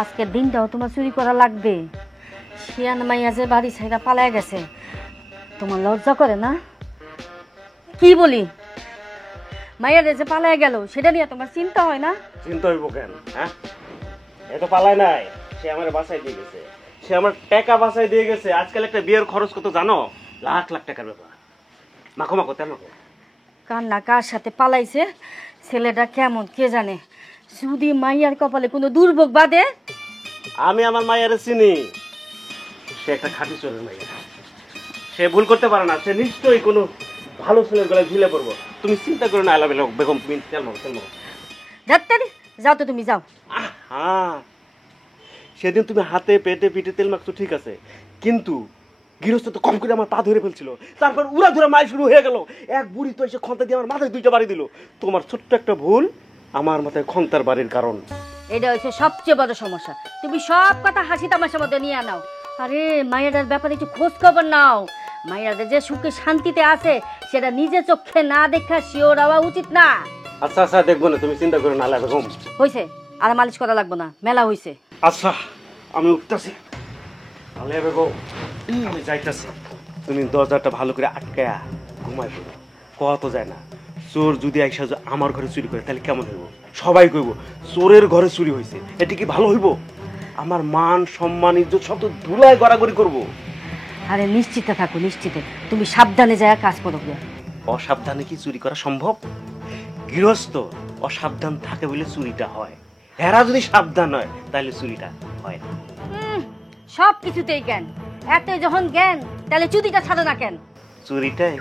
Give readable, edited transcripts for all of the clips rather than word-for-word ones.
আজকের দিনটাও তোমার চুরি করা লাগবে। শিয়ান মাইয়া যে বাড়ি ছেড়ে পালায় গেছে, তোমার লজ্জা করে না? কি বলি, মাইয়া যে পালায় গেল সেটা নিয়ে তোমার চিন্তা হয় না? চিন্তা হইব কেন? হ্যাঁ, এ তো পালায় নাই, সে আমার বাসায় দিয়ে গেছে, সে আমার টাকা বাসায় দিয়ে গেছে। আজকাল একটা বিয়ের খরচ কত জানো? লাখ লাখ টাকার ব্যাপার। মাখো মাখো তেল মাখো। কান্না কার সাথে পালাইছে, ছেলেটা কেমন কে জানে। যদি মাইয়ার কপালে কোনো দুর্ভোগ বাদে। আমি আমার মায়ের চিনি, সে একটা খাঁটি চোরের মাইয়া। সে ভুল করতে পারে না, সে নিশ্চয়ই কোনো ভালো ছেলের গলায় ঝুলে পড়বো। তুমি চিন্তা করো না আলা বেগম, তুমি তেল মাখো তেল মাখো। ডাক্তারি যাও তো, তুমি যাও। হ্যাঁ, সেদিন তুমি হাতে পেটে পিঠে তেল মাখছো ঠিক আছে, কিন্তু গৃহস্থ তো কম করে আমার পা ধরে ফেলছিল, তারপর উড়া ধরে মাইল শুরু হয়ে গেল। এক বুড়ি তো এসে খন্তা দিয়ে আমার মাথায় 2টা বাড়ি দিল। তোমার ছোট্ট একটা ভুল আমার মাথায় খন্তার বাড়ির কারণ। এটা হচ্ছে সবচেয়ে বড় সমস্যা। তুমি সব কথা হাসি তামাশার মধ্যে নিয়ে নাও। আরে মায়েরার ব্যাপারে একটু খোঁজ খবর নাও। মায়েরা যে সুখে শান্তিতে আছে সেটা নিজে চোখে না দেখা শিওর হওয়া উচিত না। আচ্ছা আচ্ছা, দেখবো না, তুমি চিন্তা করো না আলা বেগম। হয়েছে, আর মালিশ করা লাগবে না, মেলা হয়েছে। আচ্ছা, আমি উঠতেছি আলিয়া বেগম, আমি যাইতাছি। তুমি দরজাটা ভালো করে আটকায়া ঘুমাই পড়ো। কত যায় না, চোর যদি একসাথে আমার ঘরে চুরি করে তাহলে কেমন হইব? সবাই কইব চোরের ঘরে চুরি হয়েছে, এটি কি ভালো হইব? আমার মান সম্মান ইজ্জত সব তো ধুলায় গড়াগড়ি করবো। আরে নিশ্চিতে থাকো, নিশ্চিতে। তুমি সাবধানে যায় কাজ করো। অসাবধানে কি চুরি করা সম্ভব? গৃহস্থ অসাবধান থাকে বলে চুরিটা হয়, এরা যদি সাবধান হয় তাহলে চুরিটা হয় না। সব কিছুতেই জ্ঞান, এত যখন জ্ঞান তাহলে চুরিটা ছাড়ো না কেন? চুরিটাই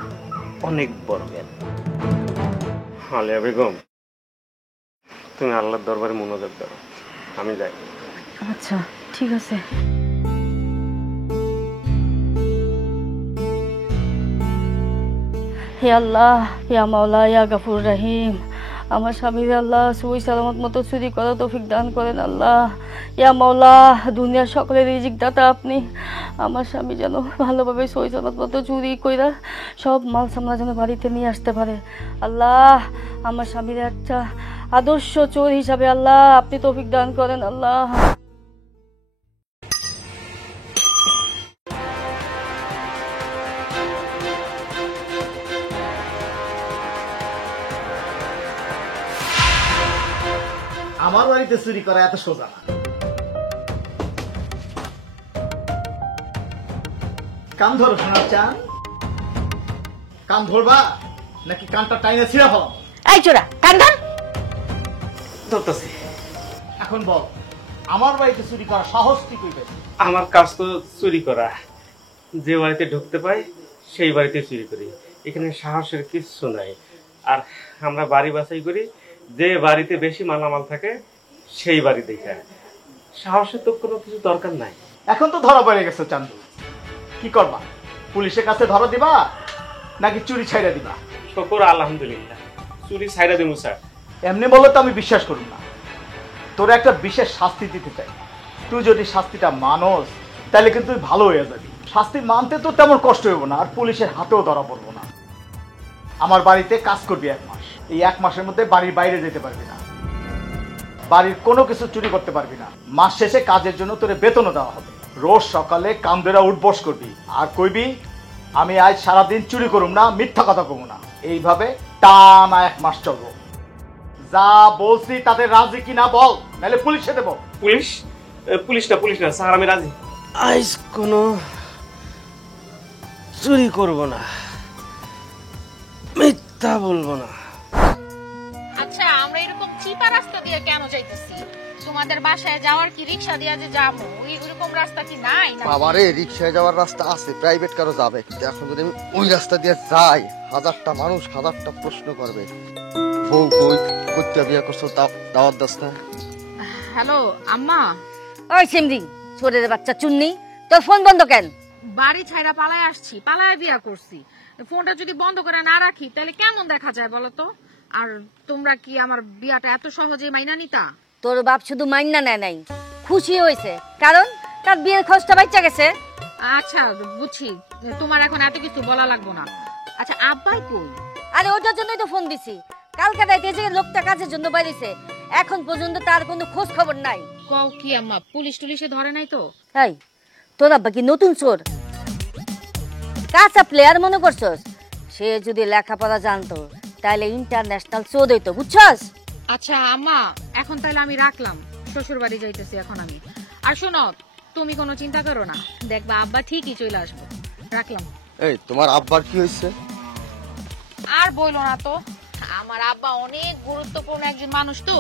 অনেক বড় জ্ঞান। আলিয়া বেগম, তুমি আল্লাহর দরবারে মোনাজাত করো, আমি যাই। আচ্ছা ঠিক আছে। হে আল্লাহ, ইয়া মাওলা, ইয়া গাফুর রহিম, আমার স্বামীর আল্লাহ সহি সালামত মতো চুরি করার তৌফিক দান করেন আল্লাহ। ইয়া মাওলা, দুনিয়ার সকলের রিজিক দাতা আপনি। আমার স্বামী যেন ভালোভাবে সহি সালামত মতো চুরি কইরা সব মাল সামলা যেন বাড়িতে নিয়ে আসতে পারে আল্লাহ। আমার স্বামীর একটা আদর্শ চোর হিসাবে আল্লাহ আপনি তৌফিক দান করেন আল্লাহ। আমার বাড়িতে চুরি করা এত সোজা না। কান ধরো শোনার চান, কান ধরবা নাকি কানটা টাইনে ছিঁড়া ফেলাম? এই চোরা, কান ধর। ধরতেছি। এখন বল, আমার বাড়িতে চুরি করা সাহস কি কইবে? আমার কাজ তো চুরি করা, যে বাড়িতে ঢুকতে পাই সেই বাড়িতে চুরি করি, এখানে সাহসের কিচ্ছু নাই। আর আমরা বাড়ি বাছাই করি, যে বাড়িতে বেশি মালামাল থাকে সেই বাড়ি দেখে। সাহসের তো কোনো কিছু দরকার নাই। এখন তো ধরা পড়ে গেছে চান্দু, কি করবা? পুলিশের কাছে ধরা দিবা নাকি চুরি ছাইড়া দিবা? শুকর আলহামদুলিল্লাহ, চুরি ছাইড়া দেবো স্যার। এমনি বললে তো আমি বিশ্বাস করব না। তোর একটা বিশেষ শাস্তি দিতে চাই। তুই যদি শাস্তিটা মানস তাহলে কিন্তু তুই ভালো হয়ে যাবি। শাস্তি মানতে তো তেমন কষ্ট হইব না, আর পুলিশের হাতেও ধরা পড়বো না। আমার বাড়িতে কাজ করবি 1 মাস। এই 1 মাসের মধ্যে বাড়ির বাইরে যেতে পারবি না, বাড়ির কোনো কিছু চুরি করতে পারবি না। মাস শেষে কাজের জন্য তোরে বেতনও দেওয়া হবে। রোজ সকালে কামদেরা উঠবস করবি আর কইবি আমি আজ সারাদিন চুরি করুম না, মিথ্যা কথা কমু না। এইভাবে টানা 1 মাস চলবো। যা বলছি তাদের রাজি কিনা বল, নাহলে পুলিশে দেবো। পুলিশ? পুলিশ না স্যার, আমি রাজি। আজ কোনো চুরি করব না, মিথ্যা বলবো না। আচ্ছা, আমরা এরকম চিপা রাস্তা দিয়ে কেন যাইতেছি? তোমাদের বাসায় যাওয়ার কি রিকশা দিয়ে যে যাবো, ওইরকম রাস্তা কি নাই? বাবারে, রিক্সায় যাওয়ার রাস্তা আছে, প্রাইভেট কারও যাবে, কিন্তু এখন যদি আমি ওই রাস্তা দিয়ে যাই, 1000টা মানুষ 1000টা প্রশ্ন করবে। বউ কই, করতে বিয়ে করছো, দাওয়াত দাস না? হ্যালো আম্মা। ওই সিমরি, ছোটের বাচ্চা চুন্নি, তোর ফোন বন্ধ কেন? বাড়ি ছাইরা পালায় আসছি, পালায় বিয়া করছি। ফোনটা যদি বন্ধ করে না রাখি তাহলে কেমন দেখা যায় বলো তো? আর তোমরা কি আমার বিয়াটা এত সহজে মাইনা নিতা? তোর বাপ শুধু মাইনা নেয় নাই, খুশি হয়েছে, কারণ তার বিয়ের খরচটা বাচ্চা গেছে। আচ্ছা বুঝছি, তোমার এখন এত কিছু বলা লাগবো না। আচ্ছা আব্বাই কই? আরে ওটার জন্যই তো ফোন দিছি। কালকে রাতে যে লোকটা কাজের জন্য বাইরেছে, এখন পর্যন্ত তার কোনো খোঁজ খবর নাই। কও কি আম্মা, পুলিশ টুলিশে ধরে নাই তো? এই তোর আব্বা কি নতুন চোর? কাঁচা প্লেয়ার মনে করছস? সে যদি লেখাপড়া জানতো তাহলে ইন্টারন্যাশনাল চোর হইতো, বুঝছস? আচ্ছা আম্মা, এখন তাহলে আমি রাখলাম, শ্বশুর বাড়ি যাইতেছি এখন আমি। আর শোনো, তুমি কোনো চিন্তা করো না, দেখবা আব্বা ঠিকই চলে আসবো। রাখলাম। এই তোমার আব্বার কি হয়েছে? আর বইলো না তো, আমার আব্বা অনেক গুরুত্বপূর্ণ একজন মানুষ তো,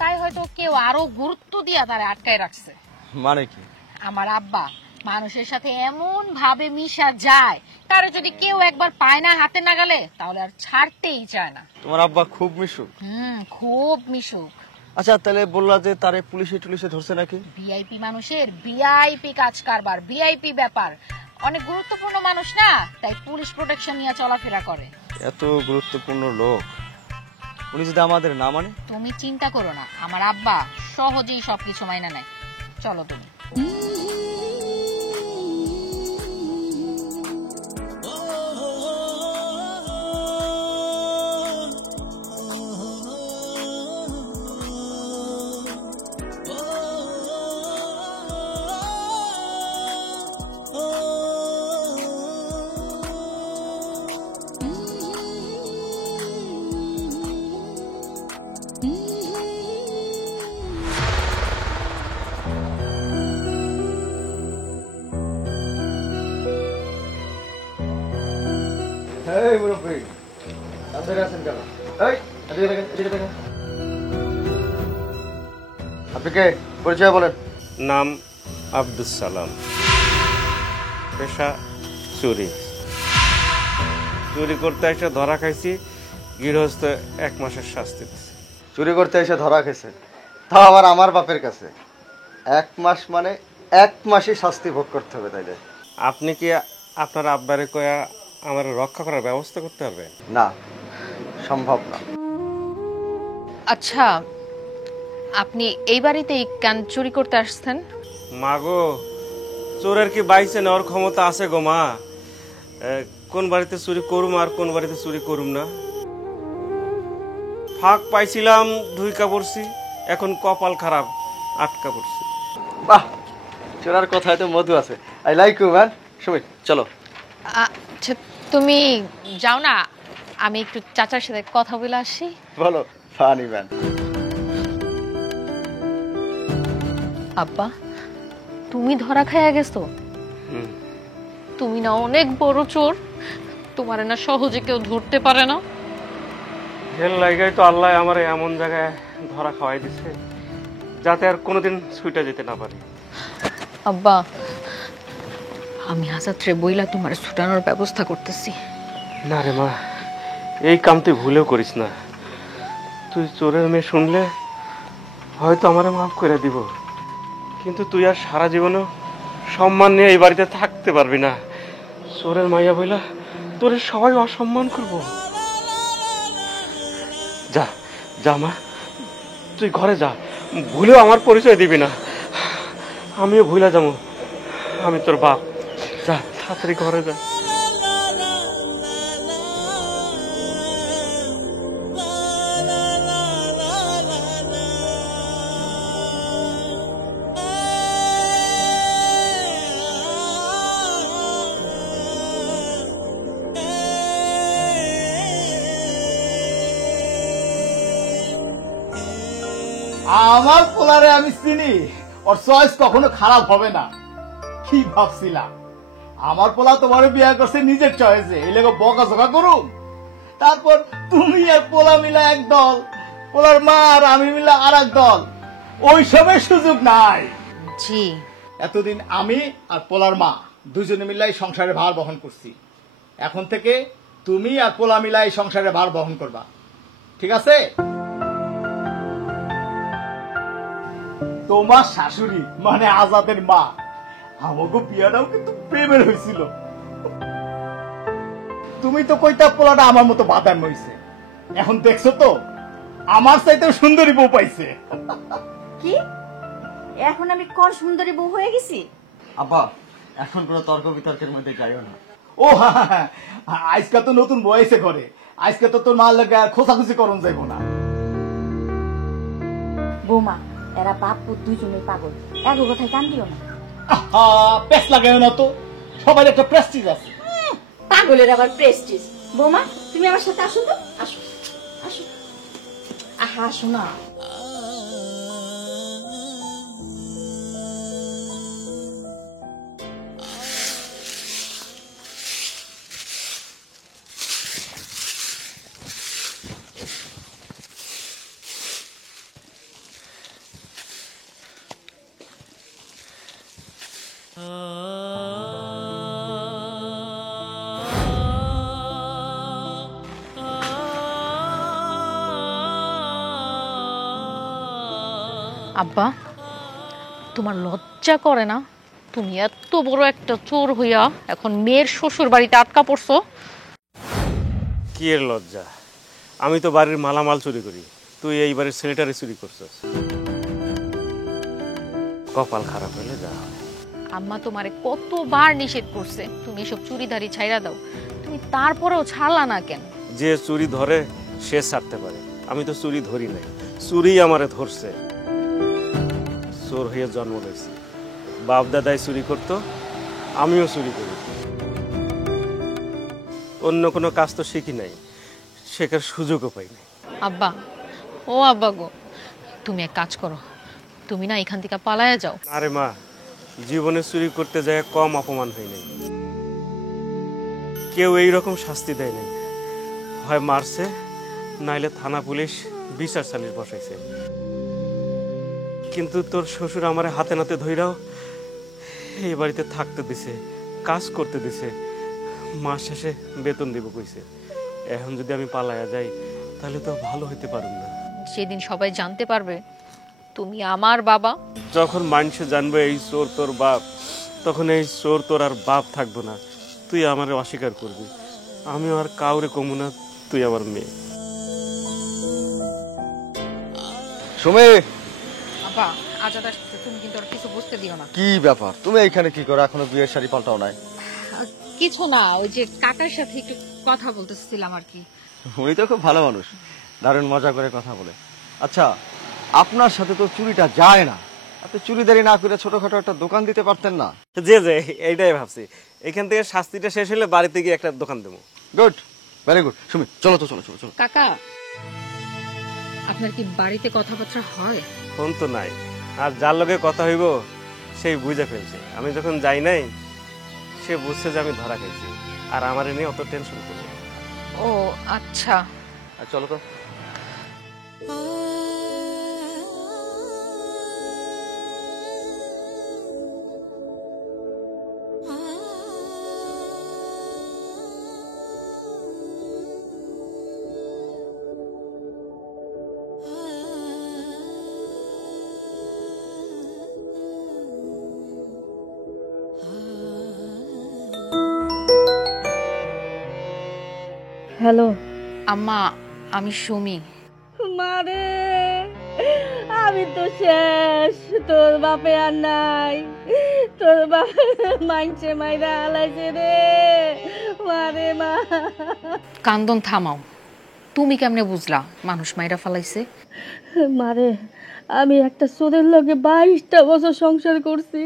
তাই হয়তো কেউ আরো গুরুত্ব দিয়া তারে আটকায় রাখছে। মানে কি? আমার আব্বা মানুষের সাথে এমন ভাবে মিশা যায়, তারে যদি কেউ একবার পায় না হাতে নাগালে, তাহলে আর ছাড়তেই চায় না। তোমার আব্বা খুব মিশুক। খুব মিশুক। আচ্ছা তাহলে বললা যে তারে পুলিশে টুলিশে ধরছে নাকি? ভিআইপি মানুষের ভিআইপি কাজ কারবার, ভিআইপি ব্যাপার, অনেক গুরুত্বপূর্ণ মানুষ না, তাই পুলিশ প্রোটেকশন নিয়ে চলাফেরা করে। এত গুরুত্বপূর্ণ লোক, উনি যদি আমাদের না মানে? তুমি চিন্তা করো না, আমার আব্বা সহজেই সবকিছু মাইনা নেয়। চলো তুমি। এই মুরব্বি, আপনি আছেন কেন? এই এদিকে দেখেন, এদিকে দেখেন। আপনি কে? পরিচয় বলেন। নাম আব্দুস সালাম, পেশা চুরি। চুরি করতে এসে ধরা খাইছি, গৃহস্থ 1 মাসের শাস্তি দিচ্ছে। চুরি করতে এসে ধরা খেয়েছে, তাও আবার আমার বাপের কাছে। 1 মাস মানে 1 মাসই শাস্তি ভোগ করতে হবে তাইলে। আপনি কি আপনার আব্বারে কয়া আমার রক্ষা করার ব্যবস্থা করতে পারবে? না, সম্ভব না। আচ্ছা, আপনি এই বাড়িতেই কেন চুরি করতে আসছেন? মা গো, চোরের কি বাইসে নেওয়ার ক্ষমতা আছে গো মা? কোন বাড়িতে চুরি করুম আর কোন বাড়িতে চুরি করুম না। ফাঁক পাইছিলাম, ঢুইকা পড়ছি, এখন কপাল খারাপ, আটকা পড়ছি। বাহ, চোরার কথায় তো মধু আছে। I like you man. Sumit, চলো। আচ্ছা তুমি যাও না, আমি একটু চাচার সাথে কথা বলে আসি। বলো, ফানি ম্যান। আব্বা, তুমি ধরা খাইয়া গেছো? তুমি না অনেক বড় চোর, তোমার না সহজে কেউ ধরতে পারে না। এর লাগাই তো আল্লাহ আমার এমন জায়গায় ধরা খাওয়াই দিছে যাতে আর কোনোদিন ছুটে যেতে না পারে। আব্বা, আমি আজাদরে বইলা তোমার ছুটানোর ব্যবস্থা করতেছি। না রে মা, এই কাম তুই ভুলেও করিস না। তুই চোরের মেয়ে শুনলে হয়তো আমারে মাফ করে দিব, কিন্তু তুই আর সারা জীবনও সম্মান নিয়ে এই বাড়িতে থাকতে পারবি না। চোরের মাইয়া বইলা তোরে সবাই অসম্মান করবো। যা যা মা, তুই ঘরে যা, ভুলেও আমার পরিচয় দিবি না। আমিও ভুলে যাবো আমি তোর বাপ। যা তাড়াতাড়ি ঘরে যা। আমার পোলারে আমি চিনি, ওর চয়েস কখনো খারাপ হবে না। কি ভাবছিলাম আমার পোলা তোমার বিয়ে করছে নিজের চয়েসে, এই লেগে বকাঝকা করুম? তারপর তুমি আর পোলা মিলা এক দল, পোলার মা আর আমি মিলা আর এক দল, ওই সবের সুযোগ নাই। জি, এতদিন আমি আর পোলার মা দুজনে মিলাই সংসারের ভার বহন করছি, এখন থেকে তুমি আর পোলা মিলাই সংসারের ভার বহন করবা, ঠিক আছে? তোমার শাশুড়ি মানে আজাদের মা, আমাকে বিয়াটাও কিন্তু প্রেমের হয়েছিল। তুমি তো কইতা পোলাটা আমার মতো বাদাম হইছে, এখন দেখছো তো আমার চাইতে সুন্দরী বউ পাইছে। কি এখন আমি কোন সুন্দরী বউ হয়ে গেছি? আব্বা, এখন কোনো তর্ক বিতর্কের মধ্যে যাইও না। ও হ্যাঁ, আজকে তো নতুন বয়সে করে, আজকে তো তোর মার লাগে আর খোঁচাখুচি করুন যাইব না। বৌমা এরা বাপ পুত দুইজনেই পাগল, এক কথায় কান দিও না। প্রেস লাগায় না তো, সবার একটা প্রেস্টিজ আছে। পাগলের আবার প্রেস্টিজ। বৌমা তুমি আমার সাথে আসো তো, আসো আসো, আহা আসো না। আব্বা, তোমার লজ্জা করে না? তুমি এত বড় একটা চোর হইয়া এখন মেয়ের শ্বশুর বাড়িতে আটকা পড়ছো। কি এর লজ্জা? আমি তো বাড়ির মালামাল চুরি করি, তুই এই বাড়ির ছেলেটারে চুরি করছিস। কপাল খারাপ হলে যা হয়। আম্মা তোমারে কতবার নিষেধ করছে তুমি এসব চুরিদারি ছাইরা দাও, তুমি তারপরেও ছাড়লা না কেন? যে চুরি ধরে সে ছাড়তে পারে, আমি তো চুরি ধরি নাই, চুরি আমারে ধরছে। চোর হয়ে জন্ম নিয়েছি, বাপ দাদাই চুরি করতো, আমিও চুরি করি। অন্য কোনো কাজ তো শিখি নাই, শেখার সুযোগও পাই নাই। আব্বা, ও আব্বা গো, তুমি এক কাজ করো, তুমি না এখান থেকে পালায়া যাও। আরে মা, জীবনে চুরি করতে যায় কম অপমান হয় নাই, কেউ এইরকম শাস্তি দেয় নাই। হয় মারছে, নাইলে থানা পুলিশ বিচার সালিশ বসাইছে। কিন্তু তোর শ্বশুর আমারে হাতে নাতে ধইরাও এই বাড়িতে থাকতে দিছে, কাজ করতে দিছে, মাস শেষে বেতন দিব কইছে। এখন যদি আমি পালায়া যাই তাহলে তো ভালো হইতে পারুম না। সেদিন সবাই জানতে পারবে তুমি আমার বাবা। যখন মানুষে জানবে এই চোর তোর বাপ, তখন এই চোর তোর আর বাপ থাকবো না, তুই আমারে অস্বীকার করবি। আমি আর কাউরে কমু না, তুই আমার মেয়ে। সুমি, আব্বা আজাদ আসছে, তুমি কিন্তু আর কিছু বুঝতে দিও না। কি ব্যাপার? তুমি এইখানে কি করো? এখনো বিয়ের শাড়ি পাল্টাও নাই? কিছু না, ওই যে কাকার সাথে একটু কথা বলতেছিলাম আর কি। উনি তো খুব ভালো মানুষ, দারুণ মজা করে কথা বলে। আচ্ছা, আপনার সাথে তো চুরিটা যায় না, আপনি চুরিদারি না করে ছোটখাটো একটা দোকান দিতে পারতেন না? যে যে এইটাই ভাবছি, এখান থেকে শাস্তিটা শেষ হলে বাড়িতে গিয়ে একটা দোকান দেবো। Good, very good. সুমি, চলো তো, চলো চলো চলো। কাকা, আপনার কি বাড়িতে কথাবার্তা হয়? ফোন তো নাই, আর যার লগে কথা হইব সেই বুঝে ফেলছে। আমি যখন যাই নাই, সে বুঝছে যে আমি ধরা খাইছি, আর আমার এ নিয়ে অত টেনশন করবে। ও আচ্ছা। আর চলো তো। হ্যালো আম্মা, আমি সুমি। মারে, আমি তো শেষ, তোর বাপে আর নাই, তোর বাপ মাইনছে মাইরা আলাইছে রে মারে। মা, কান্দন থামাও। তুমি কেমনে বুঝলা মানুষ মাইরা ফালাইছে? মারে, আমি একটা চোরের লগে 22টা বছর সংসার করছি।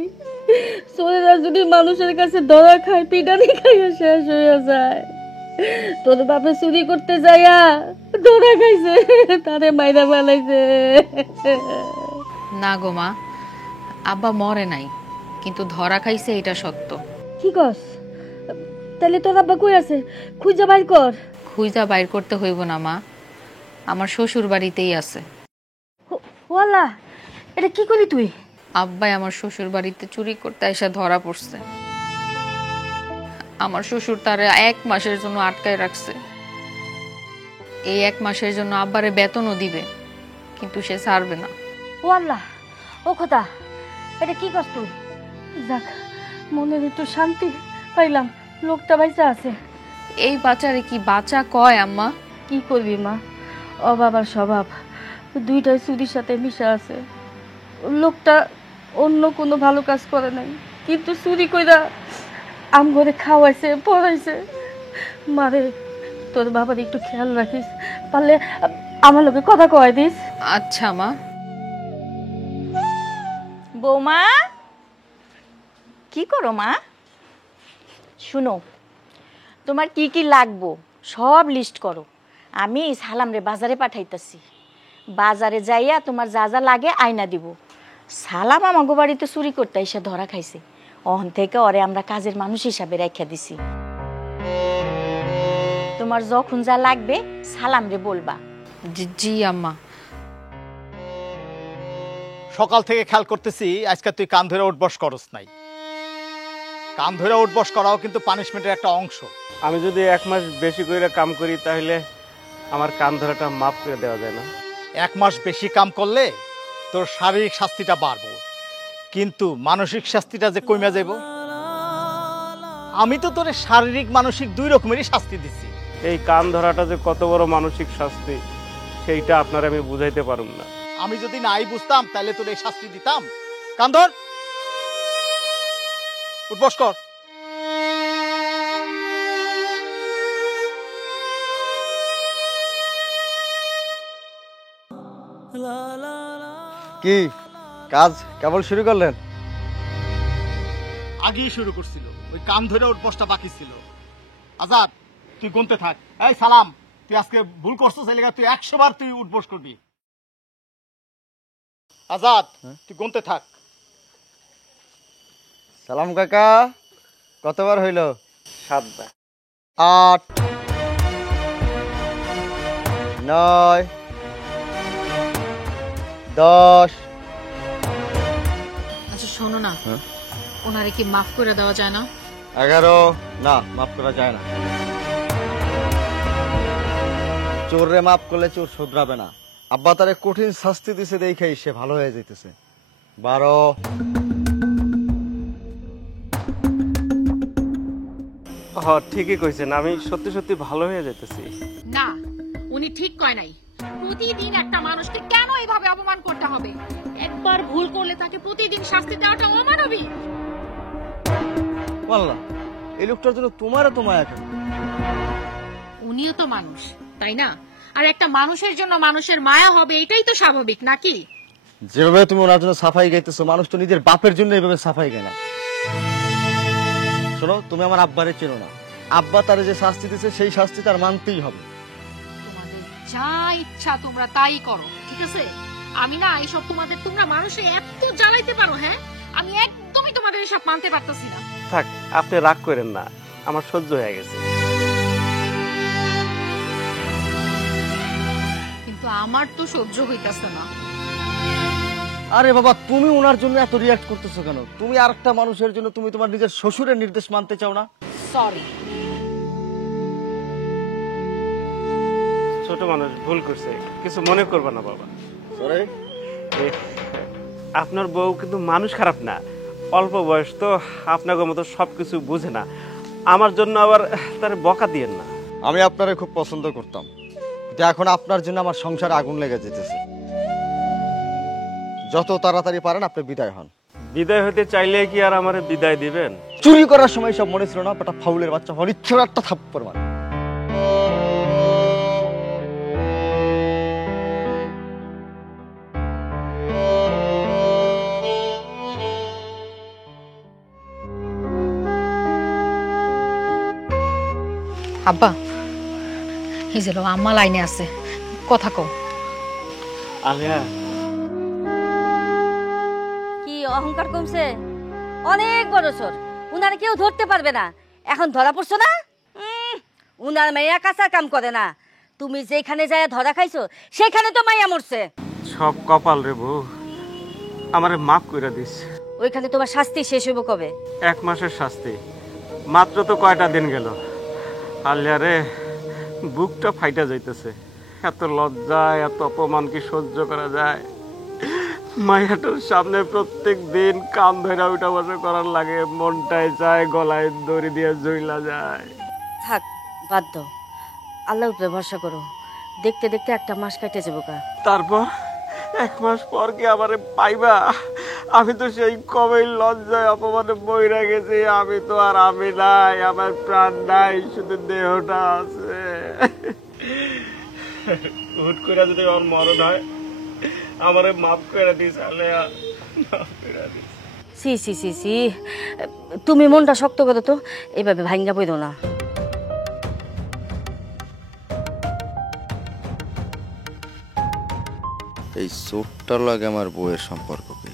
চোরেরা যদি মানুষের কাছে ধরা খায়, পিটানি খাইয়া শেষ হয়ে যায়। তোর বাপে চুরি করতে যাইয়া ধরা খাইছে, তারে মাইরা ফেলাইছে। না গো মা, আব্বা মরে নাই, কিন্তু ধরা খাইছে এটা সত্য। কি কস? তাহলে তোর আব্বা কই আছে? খুঁজে বাইর কর। খুঁজা বাইর করতে হইব না মা, আমার শ্বশুর বাড়িতেই আছে। ওয়ালা, এটা কি করি তুই? আব্বাই আমার শ্বশুর বাড়িতে চুরি করতে এসে ধরা পড়ছে। আমার শ্বশুর তারে 1 মাসের জন্য আটকায় রাখছে। এই 1 মাসের জন্য আব্বারে বেতনও দিবে, কিন্তু সে ছাড়বে না। ওয়াল্লাহ, ও কথা, এটা কি কস তুই? যাক, মনের একটু শান্তি পাইলাম, লোকটা বাইসা আছে। এই বাচ্চারে কি বাচ্চা কয় আম্মা? কি করবি মা, অবাবার স্বভাব, দুইটাই চুরির সাথে মিশা আছে। লোকটা অন্য কোনো ভালো কাজ করে নাই, কিন্তু চুরি কইরা আম ঘরে খাওয়াইছে, পড়াইছে। মারে, তোর বাবার একটু খেয়াল রাখিস, পারলে আমার লোকে কথা কয় দিস। আচ্ছা মা। বৌমা কি করো মা? শুনো, তোমার কি কি লাগবো সব লিস্ট করো। আমি সালাম রে বাজারে পাঠাইতাছি। বাজারে যাইয়া তোমার যা যা লাগে আয়না দিব। সালাম আমাগো বাড়িতে চুরি করতে এসে ধরা খাইছে, অহন থেকে ওরে আমরা কাজের মানুষ হিসাবে রেখে দিছি। তোমার যখন যা লাগবে সালাম রে বলবা। জি আম্মা। সকাল থেকে খেয়াল করতেছি আজকে তুই কান ধরে উঠবস করস নাই। কান ধরে উঠবস করাও কিন্তু পানিশমেন্টের একটা অংশ। আমি যদি 1 মাস বেশি করে কাম করি তাহলে আমার কান ধরাটা মাফ করে দেওয়া যায় না? 1 মাস বেশি কাম করলে তোর শারীরিক শাস্তিটা বাড়বো, কিন্তু মানসিক শাস্তিটা যে কমে যাইব। আমি তো তোরে শারীরিক মানসিক 2 রকমেরই শাস্তি দিছি। এই কান ধরাটা যে কত বড় মানসিক শাস্তি সেইটা আপনার আমি বুঝাইতে পারুম না। আমি যদি নাই বুঝতাম তাহলে তোর এই শাস্তি দিতাম। কান ধর, উঠবস কর। কি কাজ কেবল শুরু করলেন? আগেই শুরু করছিল, ওই কান ধরে উঠবসটা বাকি ছিল। আজাদ তুই গুনতে থাক। এই সালাম, তুই আজকে ভুল করছিস, এই লাগা তুই 100 বার তুই উঠবস করবি। আজাদ তুই গুনতে থাক। সালাম কাকা, কতবার হইল? 7 বার। 8 9 10। আচ্ছা শোনো না, ওনারে কি মাফ করে দেওয়া যায় না? 11। না, মাফ করা যায় না। চোররে মাফ করলে চোর শুধরাবে না। আব্বা তারে কঠিন শাস্তি দিছে দেখেই সে ভালো হয়ে যাইতেছে। 12। ঠিকই কইছেন, আমি সত্যি সত্যি ভালো হয়ে যেতেছি। না, উনি ঠিক কয় নাই। প্রতিদিন একটা মানুষকে কেন এইভাবে অপমান করতে হবে? একবার ভুল করলে তাকে প্রতিদিন শাস্তি দেওয়াটা অমানবিক। বললাম এই লোকটার জন্য তোমারও তো মায়া কেন? উনিও তো মানুষ, তাই না? আর একটা মানুষের জন্য মানুষের মায়া হবে, এটাই তো স্বাভাবিক নাকি? যেভাবে তুমি ওনার জন্য সাফাই গাইতেছো, মানুষ তো নিজের বাপের জন্য এইভাবে সাফাই গায় না। শোনো, তুমি আমার আব্বারে চেনো না। আব্বা তারে যে শাস্তি দিচ্ছে সেই শাস্তি তার মানতেই হবে। তোমাদের যা ইচ্ছা তোমরা তাই করো, ঠিক আছে? আমি না এইসব তোমরা মানুষে এত জ্বালাইতে পারো, হ্যাঁ? আমি একদমই তোমাদের এসব মানতে পারতাছি না। থাক, আপনি রাগ করেন না, আমার সহ্য হয়ে গেছে। কিন্তু আমার তো সহ্য হইতাছে না। আরে বাবা, তুমি ওনার জন্য এত রিয়াক্ট করতেছো কেন? তুমি আরেকটা মানুষের জন্য তুমি তোমার নিজের শ্বশুরের নির্দেশ মানতে চাও না? সরি। ছোট মানুষ ভুল করছে, কিছু মনে করবে না বাবা। সরি। আপনার বউ কিন্তু মানুষ খারাপ না, অল্প বয়স তো, আপনাকে মতো সবকিছু বুঝে না। আমার জন্য আবার তার বকা দিয়েন না। আমি আপনারে খুব পছন্দ করতাম, কিন্তু এখন আপনার জন্য আমার সংসারে আগুন লেগে যেতেছে। যত তাড়াতাড়ি পারেন আপনি বিদায় হন। বিদায় হতে চাইলে কি আর আমারে বিদায় দিবেন? চুরি করার সময় সব মনে ছিল না? বেটা ফাউলের বাচ্চা, হরিচ্ছর একটা থাপ্পড় মার। আব্বা, এই যে আম্মা লাইনে আছে, কথা কও। আলিয়া, কি অহংকার কমছে? অনেক বড় চোর, উনারে কেউ ধরতে পারবে না। এখন ধরা পড়ছো না? উনার মাইয়া কাঁচা কাম করে না। তুমি যেখানে যায় ধরা খাইছো সেখানে তো মাইয়া মরছে। সব কপাল রে বউ, আমারে মাফ করে দিস। ওইখানে তোমার শাস্তি শেষ হইব কবে? 1 মাসের শাস্তি, মাত্র তো কয়টা দিন গেল। আলিয়া রে, বুকটা ফাইটা যাইতেছে। এত লজ্জা, এত অপমান কি সহ্য করা যায়? মাইয়াটার সামনে প্রত্যেক দিন কান ধরে উঠা বসা করার লাগে, মনটায় যায় গলায় দড়ি দিয়ে ঝুইলা যায়। থাক, বাদ দাও। আল্লাহর উপরে ভরসা করো। দেখতে দেখতে একটা মাস কেটে যাবো গা। তারপর 1 মাস পর কি আমারে পাইবা? আমি তো সেই কবে লজ্জায় অপমানে বইরা গেছি। আমি তো আর আমি নাই, আমার প্রাণ নাই, শুধু দেহটা আছে। হুট করে যদি আমার মরণ হয়, আমারে মাফ করে দিস আলেয়া। সি সি সি সি, তুমি মনটা শক্ত করো তো, এভাবে ভাঙ্গা পড়ো না। এই চোরটার লাগে আমার বউয়ের সম্পর্ক কি?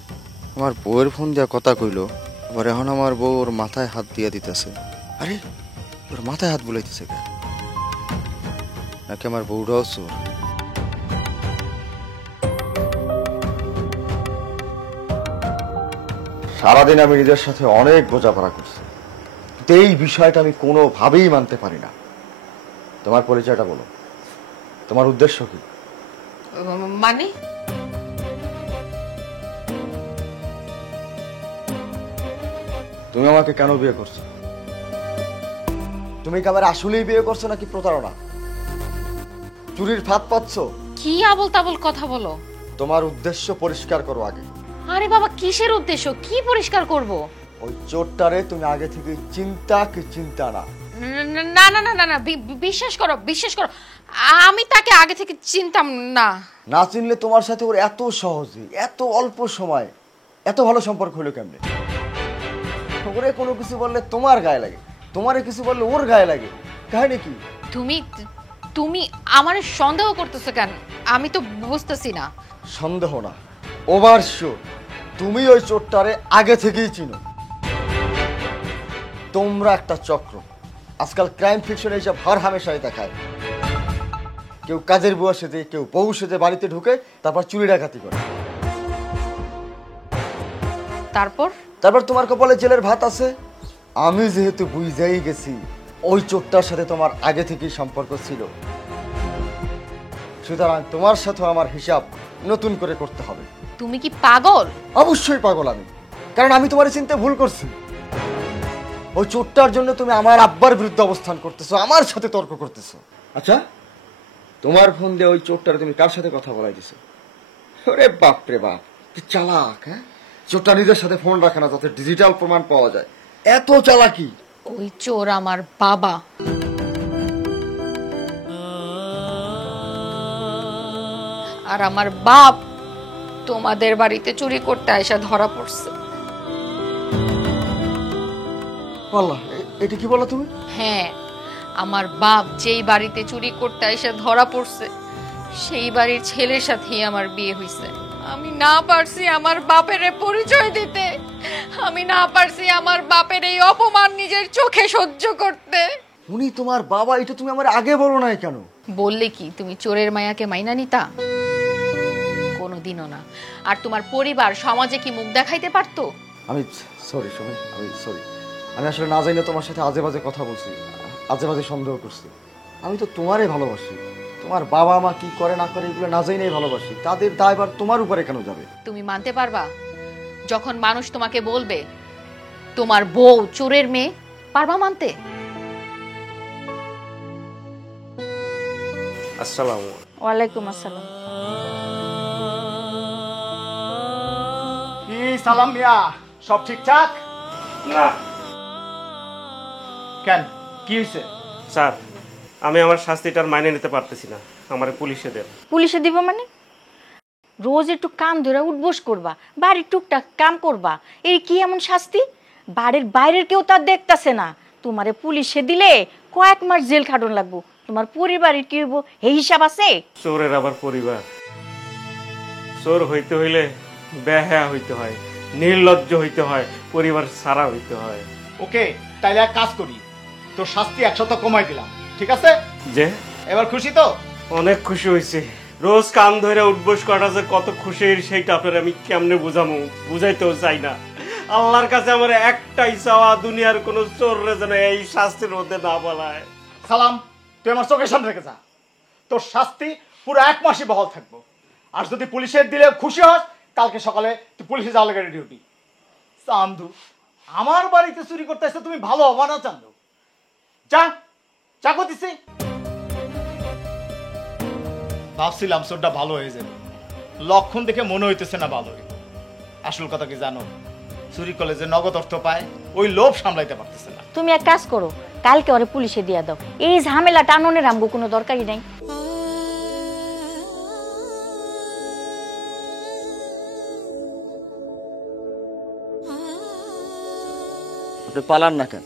আমার বউয়ের ফোন দিয়া কথা কইলো, আবার এখন আমার বউ ওর মাথায় হাত দিয়া দিতেছে। আরে ওর মাথায় হাত বুলাইতেছে কেন? নাকি আমার বউটাও চোর? সারাদিন আমি নিজের সাথে অনেক বোঝাপড়া করছি, কিন্তু এই বিষয়টা আমি কোনোভাবেই মানতে পারি না। তোমার পরিচয়টা বলো, তোমার উদ্দেশ্য কি? মানে তুমি আমাকে কেন বিয়ে করছো? তুমি কি আমার আসলেই বিয়ে করছো নাকি প্রতারণা? চুরির ফাঁদ পাচ্ছ? কি আবল তাবল কথা বলো? তোমার উদ্দেশ্য পরিষ্কার করো আগে। আরে বাবা, কিসের উদ্দেশ্য? কি পরিষ্কার করব? ওই চোরটারে তুমি আগে থেকে চিন্তা কি চিন্তা না? না না না না না, বিশ্বাস করো, বিশ্বাস করো, আমি তাকে আগে থেকে চিনতাম না। না চিনলে তোমার সাথে ওর এত সহজে, এত অল্প সময় এত ভালো সম্পর্ক হলো কেমনে? ওরে কোনো কিছু বললে তোমার গায়ে লাগে, তোমারে কিছু বললে ওর গায়ে লাগে, কাহিনী কি? তুমি তুমি আমার সন্দেহ করতেছো কেন? আমি তো বুঝতেছি না। সন্দেহ না, ওভার শিওর তুমি ওই চোরটারে আগে থেকেই চিনো। তোমরা একটা চক্র। আজকাল ক্রাইম ফিকশন এইসব হর হামেশাই দেখায়। কেউ কাজের বুয়া সেজে, কেউ বউ সেজে বাড়িতে ঢুকে তারপর চুরি ডাকাতি করে। তারপর তোমার কপালে জেলের ভাত আছে। আমি যেহেতু বুঝেই গেছি ওই চোরটার সাথে তোমার আগে থেকেই সম্পর্ক ছিল, সুতরাং তোমার সাথে আমার হিসাব নতুন করে করতে হবে। তুমি কি পাগল? অবশ্যই পাগল আমি, কারণ আমি তোমার চিন্তা ভুল করছি। ওই চোরটার জন্য তুমি আমার আব্বার বিরুদ্ধে অবস্থান করতেছো, আমার সাথে তর্ক করতেছো। আচ্ছা, তোমার ফোন দিয়ে ওই চোরটার তুমি কার সাথে কথা বলাই দিছো? ওরে বাপ রে বাপ, কি চালাক! হ্যাঁ, চোরটা নিজের সাথে ফোন রাখে না যাতে ডিজিটাল প্রমাণ পাওয়া যায়, এত চালাকি। ওই চোর আমার বাবা। আর আমার বাপ তোমাদের বাড়িতে চুরি করতে আইসা ধরা পড়ছে। আল্লাহ, এটা কি বলো তুমি? হ্যাঁ, আমার বাপ যেই বাড়িতে চুরি করতে আইসা ধরা পড়ছে সেই বাড়ির ছেলের সাথেই আমার বিয়ে হইছে। আমি না পারছি আমার বাপের পরিচয় দিতে, আমি না পারছি আমার বাপের এই অপমান নিজের চোখে সহ্য করতে। উনি তোমার বাবা, এটা তুমি আমার আগে বলো নাই কেন? বললে কি তুমি চোরের মায়াকে মাইনা নিতা? কোনোদিনও না। আর তোমার পরিবার সমাজে কি মুখ দেখাইতে পারতো? আমি সরি, আমি আসলে না জানি তোমার সাথে আজে বাজে কথা বলছি, আজে বাজে সন্দেহ করছি। আমি তো তোমারই ভালোবাসি, তোমার বাবা মা কি করে না করে এগুলো না জানিই ভালোবাসি। তাদের দায়ভার তোমার উপরে কেন যাবে? তুমি মানতে পারবা যখন মানুষ তোমাকে বলবে তোমার বউ চোরের মেয়ে? পারবা মানতে? আসসালামু ওয়ালাইকুম আসসালাম। কি সালাম মিয়া, সব ঠিকঠাক? না কেন, কি হয়েছে? স্যার, আমি আমার শাস্তিটার মাইনে নিতে পারতেছি না, আমার পুলিশে দেন। পুলিশে দিব মানে? রোজ একটু কাম ধরে উঠবোস করবা, বাড়ির টুকটাক কাম করবা, এই কি এমন শাস্তি? বাড়ির বাইরের কেউ তার দেখতেছে না, তোমারে পুলিশে দিলে কয়েক মাস জেল খাটন লাগবো। তোমার পরিবারের কি হইব এই হিসাব আছে? চোরের আবার পরিবার। চোর হইতে হইলে বেহায়া হইতে হয়, নির্লজ্জ হইতে হয়, পরিবার সারা হইতে হয়। ওকে, তাইলে এক কাজ করি, তোর শাস্তি 100 কমাই দিলাম, ঠিক আছে? যে এবার খুশি তো? অনেক খুশি হয়েছে। রোজ কান ধরে উঠবোস করা যে কত খুশির সেইটা আপনার আমি কেমনে বুঝামু, বুঝাইতেও চাই না। আল্লাহর কাছে আমার একটাই চাওয়া, দুনিয়ার কোন চোররে যেন এই শাস্তির মধ্যে না বলায়। সালাম, তুই আমার চোখের সামনে রেখে যা। তোর শাস্তি পুরো 1 মাসই বহাল থাকবো। আর যদি পুলিশের দিলে খুশি হস, কালকে সকালে তুই পুলিশে যাওয়া লেগে রেডি হবি। চান্দু, আমার বাড়িতে চুরি করতে এসে তুমি ভালো হবা না চান্দু? যা, চা করতেছি। ভাবছিলাম চোরটা ভালো হয়ে যাবে, লক্ষণ দেখে মনে হইতেছে না ভালো। আসল কথা কি জানো? চুরি করলে যে নগদ অর্থ পায়, ওই লোভ সামলাইতে পারতেছে না। তুমি এক কাজ করো, কালকে ওরে পুলিশে দিয়া দাও, এই ঝামেলা টাননের আমগো কোনো দরকারই নাই। আপনি পালান না কেন?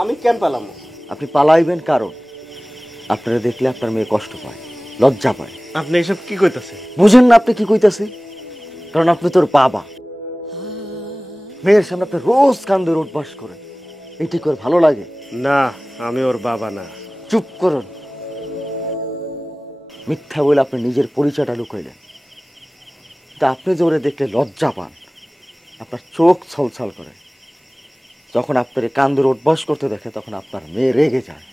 আমি কেন পেলাম? আপনি পালাইবেন কারণ আপনারা দেখলে আপনার মেয়ে কষ্ট পায়, লজ্জা পায়। আপনি এসব কি কইতাছেন? বুঝেন না আপনি কি কইতাছে? কারণ আপনি তোর বাবা। মেয়ের সামনে আপনি রোজ কান্দে উঠবাস করেন, এটি করে ভালো লাগে? না, আমি ওর বাবা না। চুপ করুন। মিথ্যা বলে আপনি নিজের পরিচয়টা লুকাইলেন। তা আপনি যে ওরে দেখলে লজ্জা পান, আপনার চোখ ছলছল করে। যখন আপনার কান্দুর উঠবাস করতে দেখে তখন আপনার মেয়ে রেগে যায়,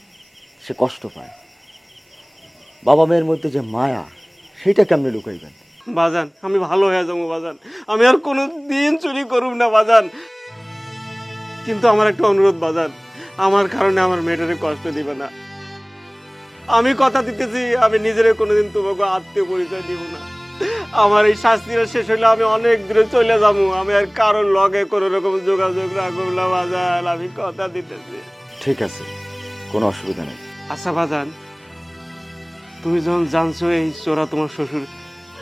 সে কষ্ট পায়। বাবা মেয়ের মধ্যে যে মায়া, সেইটা কেমনে লুকাইবেন? বাজান, আমি ভালো হয়ে যাবো বাজান, আমি আর কোনো দিন চুরি করব না বাজান। কিন্তু আমার একটা অনুরোধ বাজান, আমার কারণে আমার মেয়েটারে কষ্ট দিবে না। আমি কথা দিতেছি, আমি নিজের কোনোদিন তোমাকে আত্মীয় পরিচয় দিব না। আমার এই শাস্তিটা শেষ হইলে আমি অনেক দূরে চলে যাবো। আমি আর কারোর লগে কোনো রকম যোগাযোগ রাখবো না বাজান, আমি কথা দিতেছি। ঠিক আছে, কোনো অসুবিধা নেই। আচ্ছা বাজান, তুমি যখন জানছো এই চোরা তোমার শ্বশুর,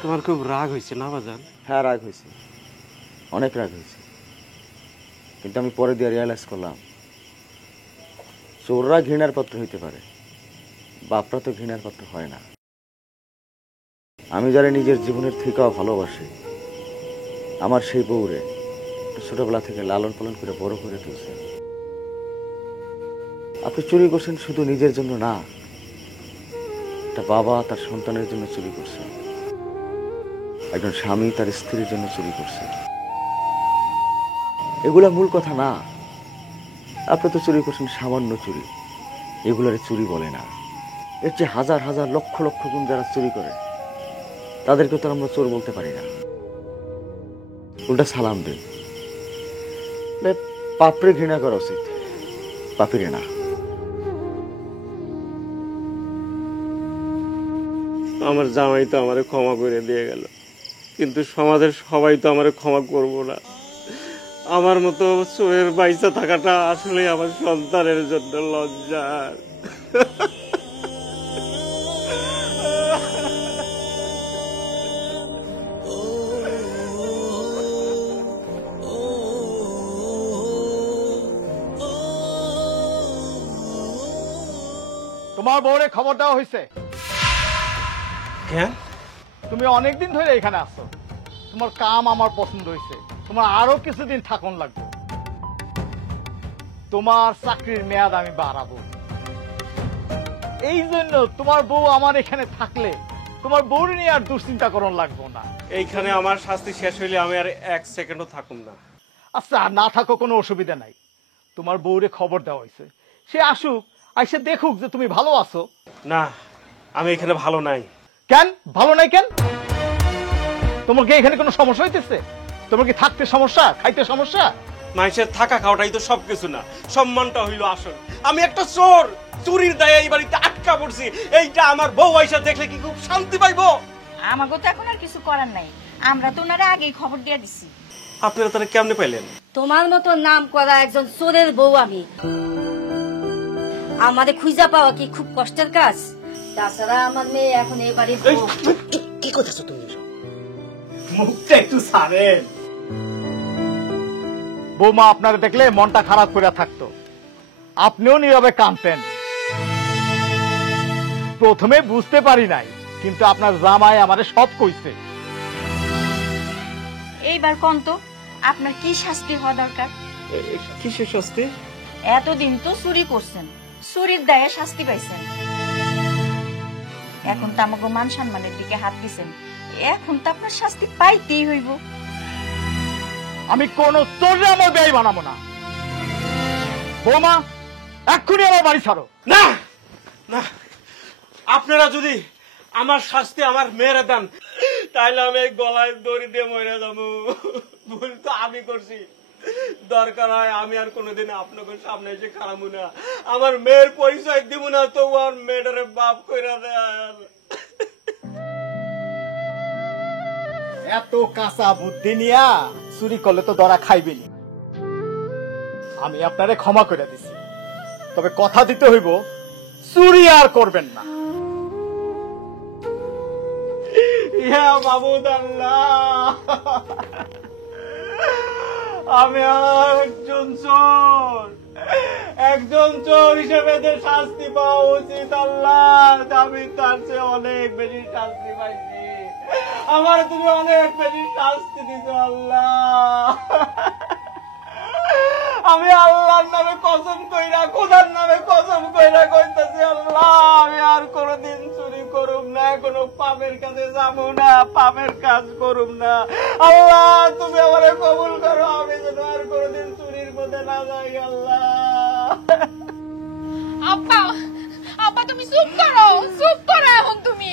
তোমার খুব রাগ হয়েছে না বাজান? হ্যাঁ, রাগ হয়েছে, অনেক রাগ হয়েছে। কিন্তু আমি পরে দিয়ে রিয়ালাইজ করলাম, চোররা ঘৃণার পাত্র হইতে পারে, বাপরা তো ঘৃণার পাত্র হয় না। আমি যারা নিজের জীবনের থেকেও ভালোবাসি, আমার সেই বউরে ছোটবেলা থেকে লালন পালন করে বড় করে তুলছে। আপনি চুরি করছেন শুধু নিজের জন্য না, একটা বাবা তার সন্তানের জন্য চুরি করছে, একজন স্বামী তার স্ত্রীর জন্য চুরি করছে। এগুলা মূল কথা না। আপনি তো চুরি করছেন সামান্য চুরি, এগুলারে চুরি বলে না। এর চেয়ে হাজার হাজার লক্ষ লক্ষ গুণ যারা চুরি করে তাদেরকে তো আমরা চোর বলতে পারি না, উল্টা সালাম দিন। পাপড়ে ঘৃণা করা উচিত, পাপিরে না। আমার জামাই তো আমারে ক্ষমা করে দিয়ে গেল, কিন্তু সমাজের সবাই তো আমারে ক্ষমা করবো না। আমার মতো চোরের বাইসা থাকাটা আসলে আমার সন্তানের জন্য লজ্জার। তোমার বউরে খবর দেওয়া হয়েছে? কেন? তুমি অনেকদিন ধরে এখানে আসছো, তোমার কাম আমার পছন্দ হয়েছে, তোমার আরো কিছুদিন থাকুন লাগবে। তোমার চাকরির মেয়াদ আমি বাড়াবো। এই জন্য তোমার বউ আমার এখানে থাকলে তোমার বউর নিয়ে আর দুশ্চিন্তা করন লাগবো না। এইখানে আমার শাস্তি শেষ হইলে আমি আর এক সেকেন্ডও থাকুম না। আচ্ছা, না থাকো, কোনো অসুবিধা নাই। তোমার বউরে খবর দেওয়া হয়েছে, সে আসুক, আইসে দেখুক যে তুমি ভালো আছো। না, আমি এখানে ভালো নাই। কেন ভালো নাই? কেন? তোমার কি এখানে কোনো সমস্যা হইতেছে? তোমার কি থাকতে সমস্যা, খাইতে সমস্যা? মানুষের থাকা খাওয়াটাই তো সবকিছু না, সম্মানটা হইলো আসল। আমি একটা চোর, চুরির দায়ে এই বাড়িতে আটকা পড়ছি, এইটা আমার বউ আইসা দেখলে কি খুব শান্তি পাইবো? আমাকে তো এখন আর কিছু করার নাই, আমরা তো ওনারা আগেই খবর দিয়ে দিছি। আপনারা তাহলে কেমনে পাইলেন? তোমার মতো নাম করা একজন চোরের বউ আমি, আমাদের খুঁজা পাওয়া কি খুব কষ্টের কাজ? তাছাড়া আমার মেয়ে এখন এই বাড়ির বউ। কি করতেছো তুমি? মুখটা একটু ছাড়েন। বৌমা আপনারা দেখলে মনটা খারাপ করে থাকতো, আপনিও নীরবে কাঁদতেন। প্রথমে বুঝতে পারি নাই, কিন্তু আপনার জামাই আমারে সব কইছে। এইবার কোন তো আপনার কি শাস্তি হওয়া দরকার? কিসের শাস্তি? এতদিন তো চুরি করছেন, চুরির দায়ে শাস্তি পাইছেন। এখন তো আমাকে মান সম্মানের দিকে হাত দিছেন, এখন তো আপনার শাস্তি পাইতেই হইব। আমি কোন চোরে আমার ব্যয় বানাবো না। বৌমা, এক্ষুনি আমার বাড়ি ছাড়ো। না না, আপনারা যদি আমার শাস্তি আমার মেয়েরে দেন, তাহলে আমি গলায় দড়ি দিয়ে মরে যাবো। ভুল তো আমি করছি, দরকার হয় আমি আর কোনোদিন আপনাকে সামনে এসে খারাপু না, আমার মেয়ের পরিচয় দিব না, তো আর মেয়েটারে বাপ কইরা দেন। এত কাঁচা বুদ্ধি নিয়া চুরি করলে তো ধরা খাইবেনি। আমি আপনারে ক্ষমা করে দিছি, তবে কথা দিতে হইব চুরি আর করবেন না। ইয়া মাবুদ আল্লাহ, আমি একজন চোর হিসেবে যে শাস্তি পাওয়া উচিত আল্লাহ, আমি তার চেয়ে অনেক বেশি শাস্তি পাইছি। আমার তুমি অনেক বেশি শাস্তি দিছো আল্লাহ। আমি আল্লাহর নামে কসম কইরা, খোদার নামে কসম কইরা কইতাছি আল্লাহ, আমি আর কোনোদিন চুরি করুম না, কোনো পাপের কাছে যাবো না, পাপের কাজ করুম না। আল্লাহ তুমি আমারে কবুল করো, আমি যেন আর কোনোদিন চুরির মধ্যে না যাই আল্লাহ। আব্বা, আব্বা তুমি চুপ করো এখন তুমি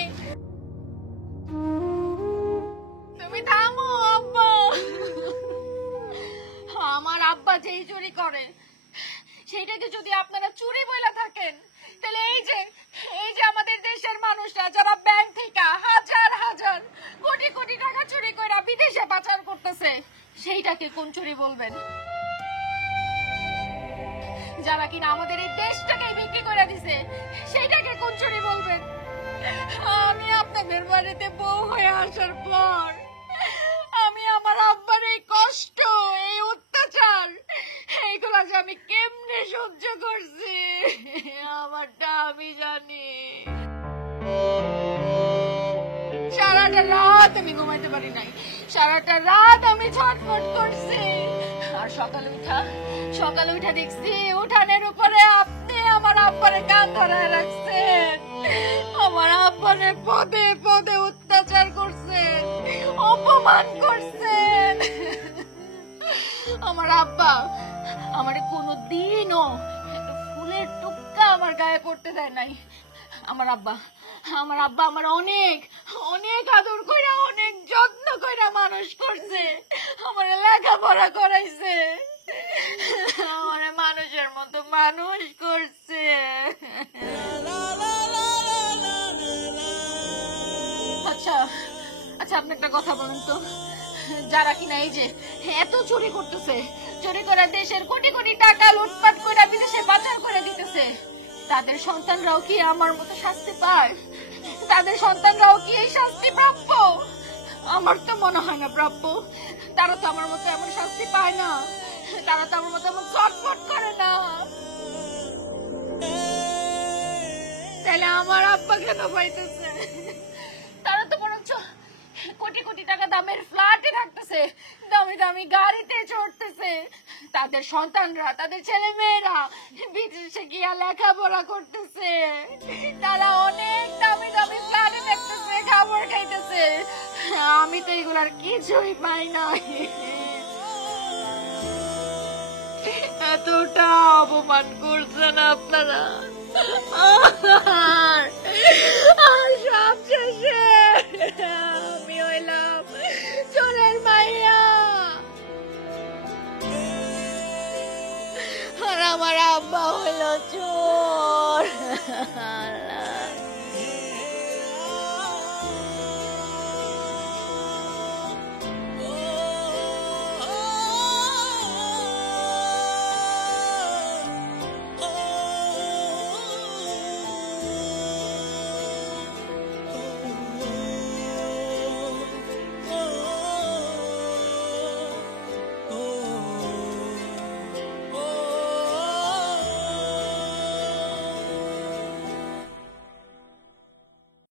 থামো আব্বা। আমার আব্বা যেই চুরি করে সেইটাকে যদি আপনারা চুরি বলে থাকেন, তাহলে এই যে আমাদের দেশের মানুষরা যারা ব্যাংক থেকে হাজার হাজার কোটি কোটি টাকা চুরি করে বিদেশে পাচার করতেছে, সেইটাকে কোন চুরি বলবেন? যারা কিনা আমাদের এই দেশটাকে বিক্রি করে দিছে, সেইটাকে কোন চুরি বলবেন? আমি আপনাদের বাড়িতে বউ হয়ে আসার পর আমি আমার আব্বার এই কষ্ট, এই অত্যাচার, এইগুলা যে আমি কেমনে সহ্য করছি আমারটা আমি জানি। সারাটা রাত আমি ঘুমাইতে পারি নাই, সারাটা রাত আমি ছটফট করছি। আর সকালে উঠা দেখছি উঠানের উপরে আপনি আমার আব্বারে কান ধরায় রাখছেন, আমার আব্বারে পদে পদে অত্যাচার করছেন, অপমান করছেন। আমার আব্বা আমার কোনোদিনও ফুলের টুকরা আমার গায়ে পড়তে দেয় নাই। আমার আব্বা আমার অনেক অনেক আদর কইরা, অনেক যত্ন কইরা মানুষ করছে, আমার লেখাপড়া করাইছে, আমার মানুষের মতো মানুষ করছে। আচ্ছা আপনি একটা কথা বলেন তো, যারা কিনা এই যে এত চুরি করতেছে, চুরি করে দেশের কোটি কোটি টাকা লুটপাট করে বিদেশে পাচার করে দিতেছে, তাদের সন্তানরাও কি আমার মতো শাস্তি পায়? তাদের সন্তানরাও কি এই শাস্তি প্রাপ্য? আমার তো মনে হয় না প্রাপ্য। তারা তো আমার মতো এমন শাস্তি পায় না, তারা তো আমার মতো এমন চটপট করে না। তাহলে আমার আব্বা কেন পাইতেছে? তারা তো বরঞ্চ কোটি কোটি টাকা দামের ফ্ল্যাটে থাকতেছে, দামি দামি গাড়িতে চড়তেছে, তাদের সন্তানরা, তাদের ছেলে মেয়েরা বিদেশে গিয়া লেখাপড়া করতেছে, তারা অনেক দামি দামি ফ্ল্যাটে থাকতেছে, খাবার খাইতেছে। আমি তো এগুলার কিছুই পাই নাই। এতটা অপমান করছেন আপনারা, আর সব শেষে আমি হইলাম চোরের মাইয়া, আর আমার আব্বা হইল চোর।